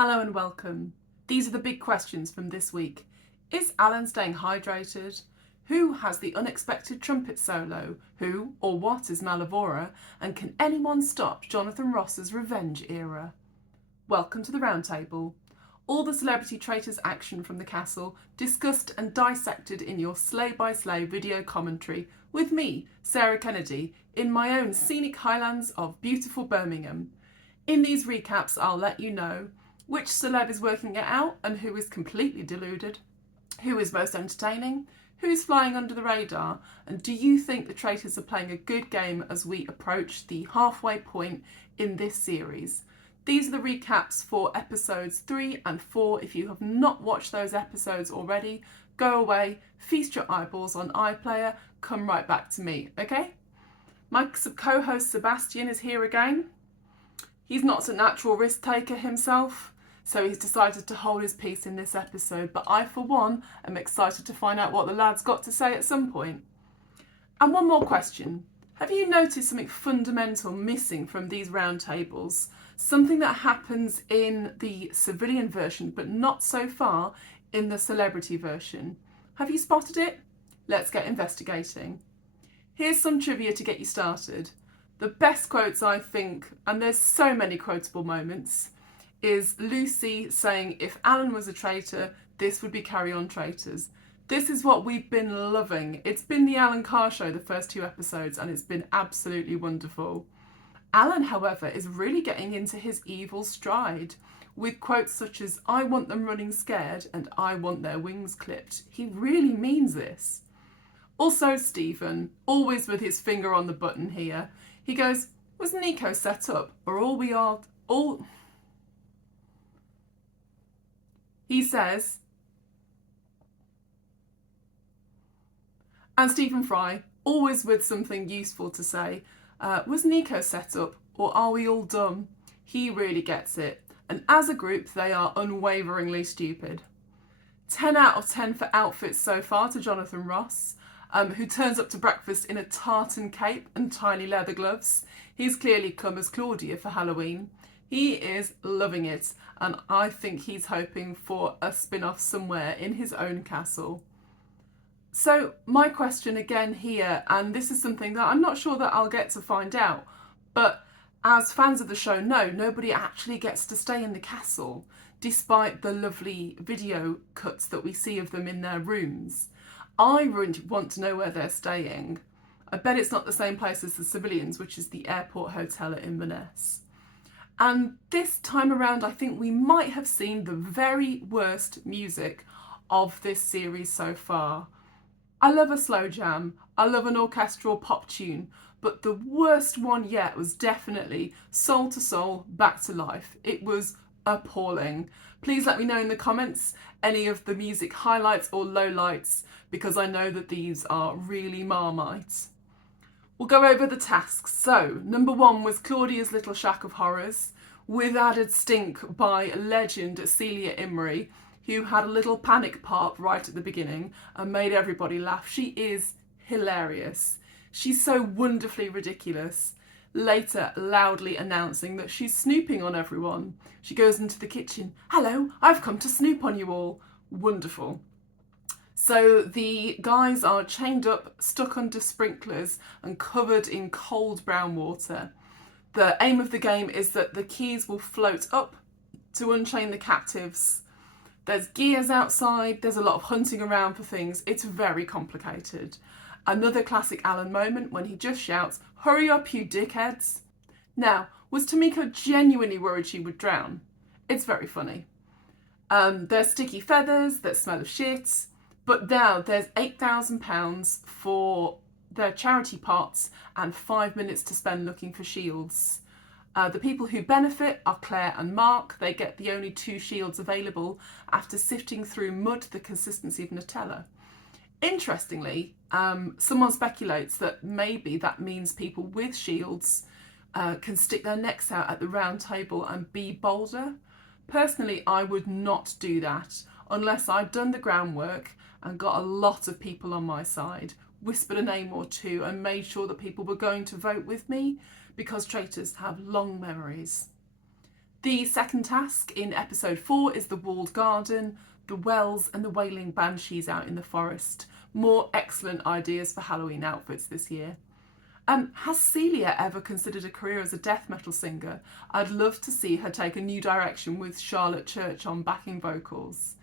Hello and welcome. These are the big questions from this week. Is Alan staying hydrated? Who has the unexpected trumpet solo? Who or what is Malavora? And can anyone stop Jonathan Ross's revenge era? Welcome to the roundtable. All the celebrity traitors action from the castle discussed and dissected in your sleigh-by-sleigh video commentary with me, Sarah Kennedy, in my own scenic highlands of beautiful Birmingham. In these recaps, I'll let you know which celeb is working it out and who is completely deluded, who is most entertaining, who's flying under the radar, and do you think the traitors are playing a good game as we approach the halfway point in this series? These are the recaps for episodes 3 and 4. If you have not watched those episodes already, go away, feast your eyeballs on iPlayer, come right back to me, okay? My co-host Sebastian is here again. He's not a natural risk taker himself, so he's decided to hold his peace in this episode, but I, for one, am excited to find out what the lad's got to say at some point. And one more question. Have you noticed something fundamental missing from these roundtables? Something that happens in the civilian version, but not so far in the celebrity version. Have you spotted it? Let's get investigating. Here's some trivia to get you started. The best quotes, I think, and there's so many quotable moments, is Lucy saying, if Alan was a traitor, this would be Carry On Traitors. This is what we've been loving. It's been the Alan Carr show, the first 2 episodes, and it's been absolutely wonderful. Alan, however, is really getting into his evil stride with quotes such as, I want them running scared and I want their wings clipped. He really means this. Also Stephen, always with his finger on the button here. He goes, was Nico set up or He says, and Stephen Fry, always with something useful to say, was Nico set up or are we all dumb? He really gets it. And as a group, they are unwaveringly stupid. 10 out of 10 for outfits so far to Jonathan Ross, who turns up to breakfast in a tartan cape and tiny leather gloves. He's clearly come as Claudia for Halloween. He is loving it, and I think he's hoping for a spin-off somewhere in his own castle. So my question again here, and this is something that I'm not sure that I'll get to find out, but as fans of the show know, nobody actually gets to stay in the castle, despite the lovely video cuts that we see of them in their rooms. I really want to know where they're staying. I bet it's not the same place as the civilians, which is the airport hotel at Inverness. And this time around, I think we might have seen the very worst music of this series so far. I love a slow jam, I love an orchestral pop tune, but the worst one yet was definitely Soul to Soul, Back to Life. It was appalling. Please let me know in the comments any of the music highlights or lowlights, because I know that these are really Marmite. We'll go over the tasks. So, number 1 was Claudia's Little Shack of Horrors, with added stink by legend Celia Imrie, who had a little panic part right at the beginning and made everybody laugh. She is hilarious. She's so wonderfully ridiculous. Later, loudly announcing that she's snooping on everyone. She goes into the kitchen. Hello, I've come to snoop on you all. Wonderful. So the guys are chained up, stuck under sprinklers and covered in cold brown water. The aim of the game is that the keys will float up to unchain the captives. There's gears outside, there's a lot of hunting around for things. It's very complicated. Another classic Alan moment when he just shouts, hurry up you dickheads. Now, was Tamiko genuinely worried she would drown? It's very funny. There's sticky feathers that smell of shit. But now there's £8,000 for their charity pots and 5 minutes to spend looking for shields. The people who benefit are Claire and Mark. They get the only 2 shields available after sifting through mud the consistency of Nutella. Interestingly, someone speculates that maybe that means people with shields can stick their necks out at the round table and be bolder. Personally, I would not do that unless I'd done the groundwork and got a lot of people on my side, whispered a name or 2 and made sure that people were going to vote with me, because traitors have long memories. The second task in episode 4 is the walled garden, the wells and the wailing banshees out in the forest. More excellent ideas for Halloween outfits this year. Has Celia ever considered a career as a death metal singer? I'd love to see her take a new direction with Charlotte Church on backing vocals.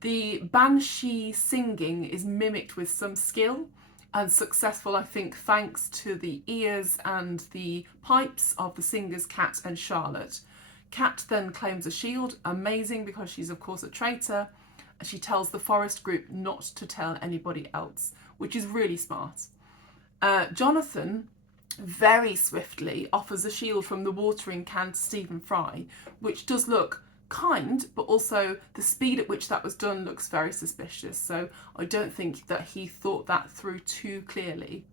The banshee singing is mimicked with some skill and successful, I think, thanks to the ears and the pipes of the singers Kat and Charlotte. Kat then claims a shield, amazing because she's of course a traitor. She tells the forest group not to tell anybody else, which is really smart. Jonathan very swiftly offers a shield from the watering can to Stephen Fry, which does look kind, but also the speed at which that was done looks very suspicious. So I don't think that he thought that through too clearly.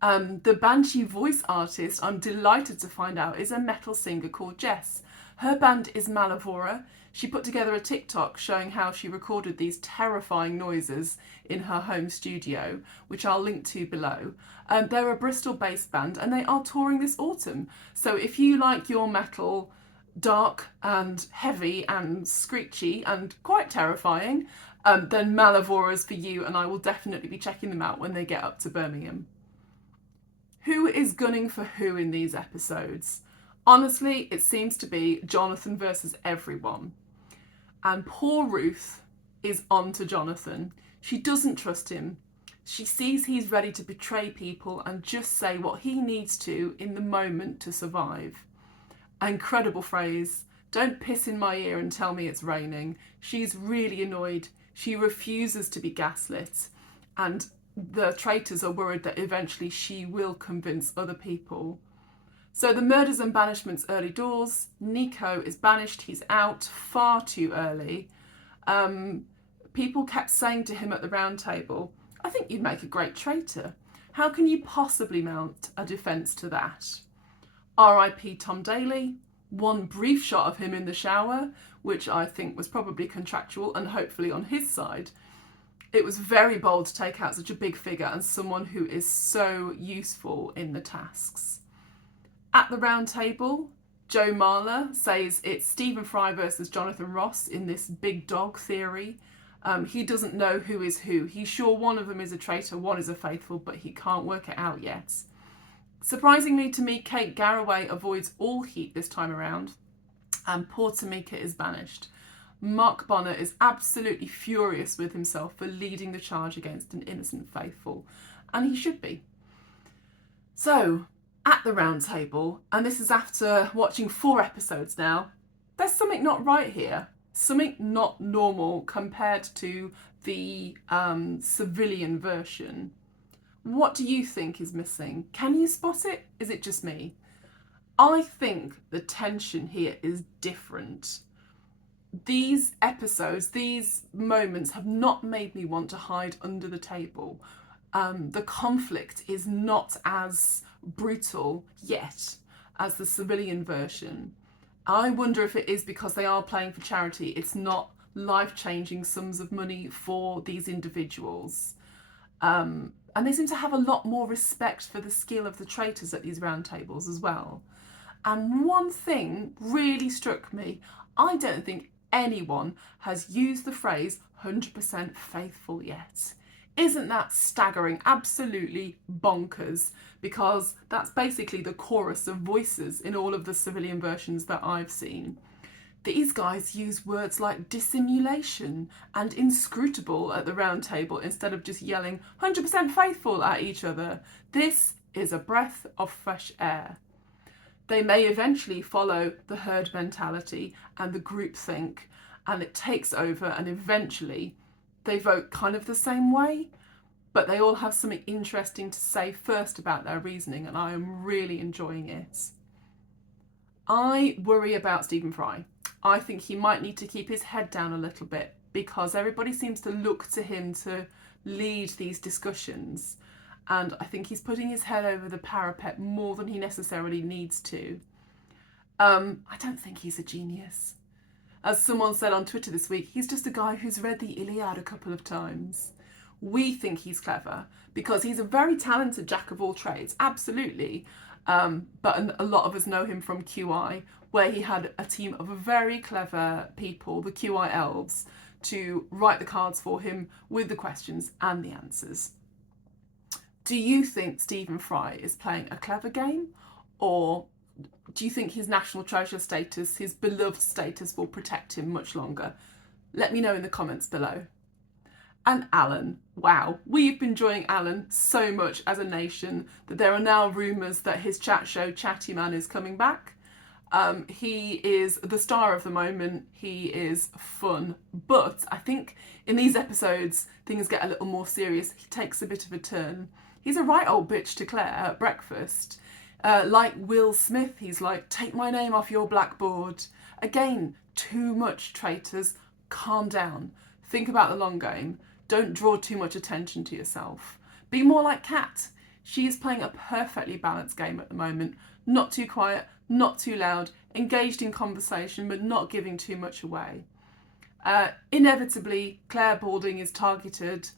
The Banshee voice artist, I'm delighted to find out, is a metal singer called Jess. Her band is Malavora. She put together a TikTok showing how she recorded these terrifying noises in her home studio, which I'll link to below. They're a Bristol-based band and they are touring this autumn. So if you like your metal dark and heavy and screechy and quite terrifying, then Malavora's for you, and I will definitely be checking them out when they get up to Birmingham. Who is gunning for who in these episodes? Honestly, it seems to be Jonathan versus everyone. And poor Ruth is on to Jonathan. She doesn't trust him. She sees he's ready to betray people and just say what he needs to in the moment to survive. Incredible phrase. Don't piss in my ear and tell me it's raining. She's really annoyed. She refuses to be gaslit. And the traitors are worried that eventually she will convince other people. So the murders and banishments early doors. Nico is banished. He's out far too early. People kept saying to him at the round table, I think you'd make a great traitor. How can you possibly mount a defence to that? R.I.P. Tom Daly. One brief shot of him in the shower, which I think was probably contractual and hopefully on his side. It was very bold to take out such a big figure and someone who is so useful in the tasks. At the round table, Joe Marler says it's Stephen Fry versus Jonathan Ross in this big dog theory. He doesn't know who is who. He's sure one of them is a traitor, one is a faithful, but he can't work it out yet. Surprisingly to me, Kate Garraway avoids all heat this time around, and poor Tamika is banished. Mark Bonner is absolutely furious with himself for leading the charge against an innocent faithful, and he should be. So, at the round table, and this is after watching 4 episodes now, there's something not right here. Something not normal compared to the civilian version. What do you think is missing? Can you spot it? Is it just me? I think the tension here is different. These episodes, these moments have not made me want to hide under the table. The conflict is not as brutal yet as the civilian version. I wonder if it is because they are playing for charity. It's not life-changing sums of money for these individuals. And they seem to have a lot more respect for the skill of the traitors at these round tables as well. And one thing really struck me. I don't think anyone has used the phrase 100% faithful yet. Isn't that staggering? Absolutely bonkers, because that's basically the chorus of voices in all of the civilian versions that I've seen. These guys use words like dissimulation and inscrutable at the round table instead of just yelling 100% faithful at each other. This is a breath of fresh air. They may eventually follow the herd mentality and the groupthink, and it takes over, and eventually they vote kind of the same way, but they all have something interesting to say first about their reasoning, and I am really enjoying it. I worry about Stephen Fry. I think he might need to keep his head down a little bit because everybody seems to look to him to lead these discussions, and I think he's putting his head over the parapet more than he necessarily needs to. I don't think he's a genius. As someone said on Twitter this week, he's just a guy who's read the Iliad a couple of times. We think he's clever because he's a very talented jack of all trades, absolutely. but a lot of us know him from QI, where he had a team of very clever people, the QI elves, to write the cards for him with the questions and the answers. Do you think Stephen Fry is playing a clever game, or do you think his national treasure status, his beloved status, will protect him much longer? Let me know in the comments below. And Alan, wow, we've been enjoying Alan so much as a nation that there are now rumours that his chat show Chatty Man is coming back. He is the star of the moment, he is fun, but I think in these episodes things get a little more serious. He takes a bit of a turn. He's a right old bitch to Claire at breakfast. Like Will Smith, he's like, take my name off your blackboard. Again, too much, traitors. Calm down. Think about the long game. Don't draw too much attention to yourself. Be more like Kat. She is playing a perfectly balanced game at the moment. Not too quiet, not too loud, engaged in conversation, but not giving too much away. Inevitably, Claire Balding is targeted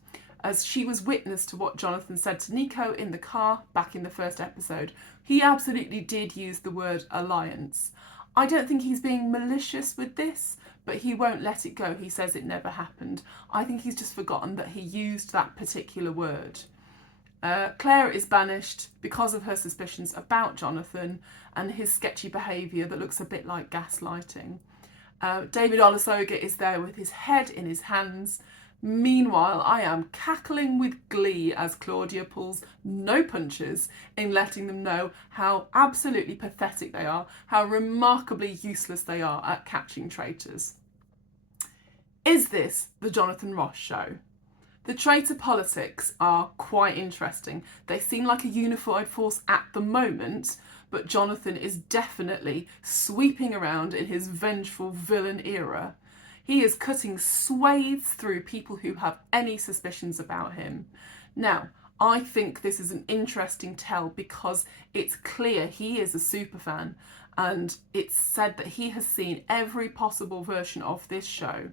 as she was witness to what Jonathan said to Nico in the car back in the first episode. He absolutely did use the word alliance. I don't think he's being malicious with this, but he won't let it go. He says it never happened. I think he's just forgotten that he used that particular word. Claire is banished because of her suspicions about Jonathan and his sketchy behaviour that looks a bit like gaslighting. David Olusoga is there with his head in his hands. Meanwhile, I am cackling with glee as Claudia pulls no punches in letting them know how absolutely pathetic they are, how remarkably useless they are at catching traitors. Is this the Jonathan Ross show? The traitor politics are quite interesting. They seem like a unified force at the moment, but Jonathan is definitely sweeping around in his vengeful villain era. He is cutting swathes through people who have any suspicions about him. Now, I think this is an interesting tell because it's clear he is a superfan, and it's said that he has seen every possible version of this show.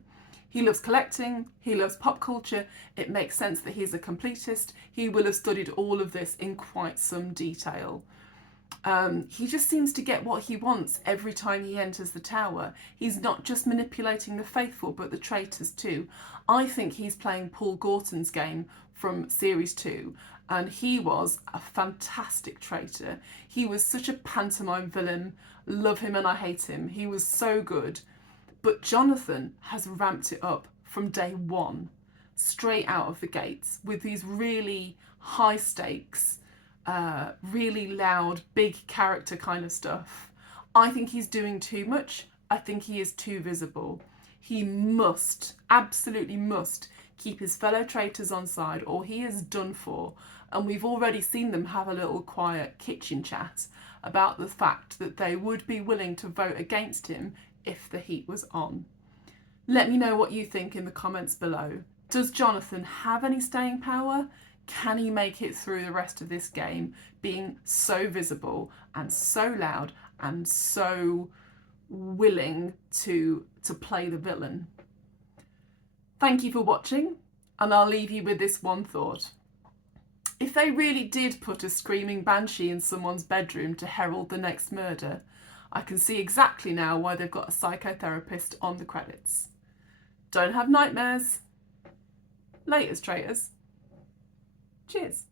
He loves collecting, he loves pop culture, it makes sense that he's a completist. He will have studied all of this in quite some detail. He just seems to get what he wants every time he enters the tower. He's not just manipulating the faithful, but the traitors too. I think he's playing Paul Gorton's game from series 2, and he was a fantastic traitor. He was such a pantomime villain. Love him and I hate him. He was so good. But Jonathan has ramped it up from day one, straight out of the gates, with these really high stakes, really loud, big character kind of stuff. I think he's doing too much. I think he is too visible. He must, absolutely must, keep his fellow traitors on side or he is done for. And we've already seen them have a little quiet kitchen chat about the fact that they would be willing to vote against him if the heat was on. Let me know what you think in the comments below. Does Jonathan have any staying power? Can he make it through the rest of this game being so visible and so loud and so willing to play the villain? Thank you for watching, and I'll leave you with this one thought. If they really did put a screaming banshee in someone's bedroom to herald the next murder, I can see exactly now why they've got a psychotherapist on the credits. Don't have nightmares. Laters, traitors. Cheers.